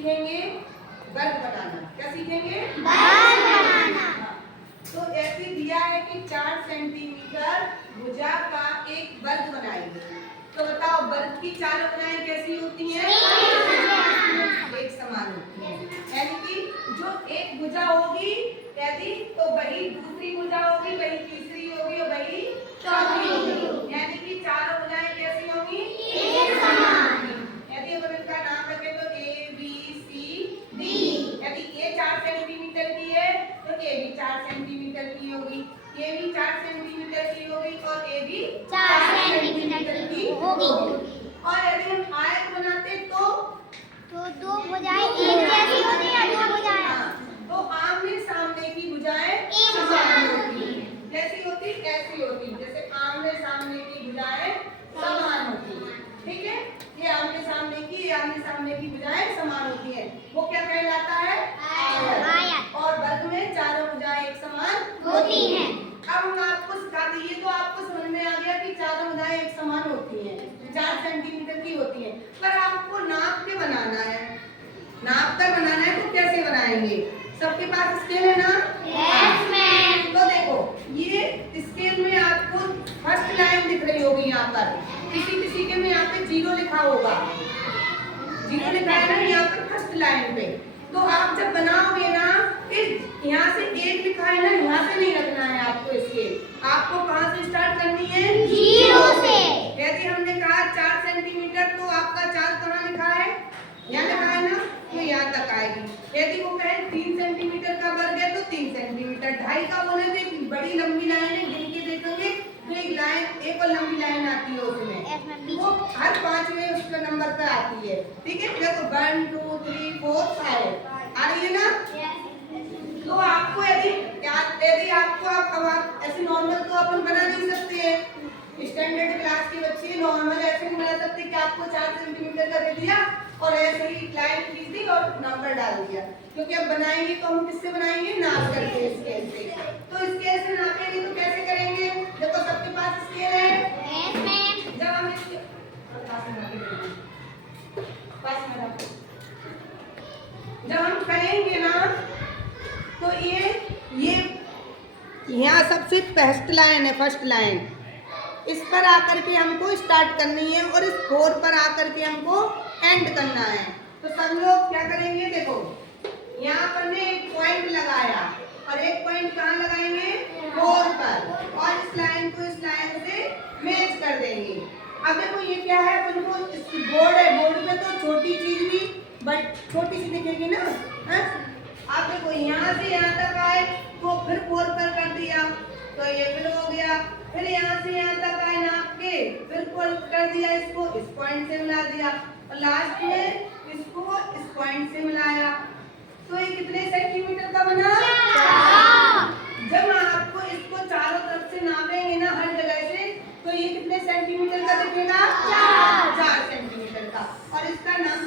सीखेंगे वर्ग बनाना। क्या सीखेंगे? वर्ग बनाना। तो ऐसे दिया है कि 4 सेंटीमीटर भुजा का एक वर्ग बनाएंगे। तो बताओ वर्ग की चारों भुजाएं कैसी होती हैं? एक समान होती हैं। यानी कि जो एक भुजा होगी यदि तो वही दूसरी भुजा होगी, वही तीसरी होगी और वही चौथी होगी। यानी कि चारों भुजाएं कैसी होंगी? एक समान। यदि हम इनका नाम रखें तो ए बी सी डी। यदि ये 4 सेंटीमीटर की है तो ये भी 4 सेंटीमीटर की होगी, ये भी 4 सेंटीमीटर की होगी और ये भी 4 सेंटीमीटर की होगी। और यदि हम आयत बनाते तो दो भुजाएं एक जैसी होती है, दो भुजाएं तो आमने सामने की भुजाएं एक समान होती हैं। जैसी होती ऐसी होती, जैसे आमने सामने की भुजाएं समान होती हैं। ठीक है, ये आमने सामने की भुजाएं समान होती हैं। वो क्या कहलाता है? आयत। और वर्ग में चारों भुजाएं एक समान होती हैं। अब हम आपको सिखा दिए तो आपको समझ में आ गया कि चारों भुजाएं एक समान होती हैं, 4 सेंटीमीटर की होती हैं। पर आपको नाप के बनाना है, नाप कर बनाना है तो कैसे बनाएंगे? सबके पास स्केल है ना? Yes ma'am. तो देखो ये स्केल में आपको फर्स्ट लाइन दिख रही होगी यहाँ पर, किसी के में यहाँ पे 0 लिखा होगा, 0 लिखा है ना यहाँ पर फर्स्ट लाइन पे। तो आप जब बनाओगे ना फिर यहाँ से 1 लिखा है ना, यहाँ से नहीं रखना है आपको स्केल। आपको कहाँ से स्टार्ट करनी है? 0 से। यदि हमने कहा 4 सेंटीमीटर तो आपका 4 कहाँ लिखा है? यहाँ लिखा है ना, तो यहाँ तक आएगी। यदि वो कहे 3 सेंटीमीटर का वर्ग है तो 3 सेंटीमीटर। 2.5 का बोले तो एक बड़ी लंबी लाइन है, गिन के देखोगे तो एक लाइन, एक और लंबी लाइन आती है उसमें, वो हर 5वें उसका नंबर पर आती है। ठीक है, देखो 1 2 3 4 5 आ रही है ना? तो आपको यदि आपको आप ऐसे नॉर्मल तो अपन बना नहीं सकते हैं। स्टैंडर्ड क्लास के बच्चे नॉर्मल ऐसे नहीं बना सकते कि आपको 4 सेंटीमीटर का दे दिया और ऐसे ही लाइन खींच दी और नंबर डाल दिया, क्योंकि अब बनाएंगे तो हम किससे बनाएंगे? नाप करके स्केल से। तो स्केल से नापेंगे तो कैसे करेंगे? देखो सबके पास स्केल है। Yes ma'am. जब हम जब हम करेंगे ना तो ये यहाँ सबसे फर्स्ट लाइन है, फर्स्ट लाइन इस पर आकर के हमको स्टार्ट करनी है और इस 4 पर आकर के हमको एंड करना है। तो सब लोग क्या करेंगे? देखो यहाँ पर ने एक पॉइंट लगाया और एक पॉइंट कहाँ लगाएंगे? 4 पर, और इस लाइन को इस लाइन से मैच कर देंगे। अब देखो ये क्या है? अपन को बोर्ड है, बोर्ड पे तो छोटी चीज भी बट छोटी सी दिखेगी ना। आप देखो यहाँ से यहाँ तक आए तो फिर 4 पर कर दिया तो ये फिर हो गया, फिर यहाँ से यहाँ तक आए नाप के फिर 4 कर दिया, इसको इस पॉइंट से मिला दिया और लास्ट में इसको इस पॉइंट से मिलाया। तो ये कितने सेंटीमीटर का बना? 4। जब आपको इसको चारों तरफ से नापेंगे ना हर जगह से तो ये कितने सेंटीमीटर का दिखेगा? 4 सेंटीमीटर का। और इसका नाम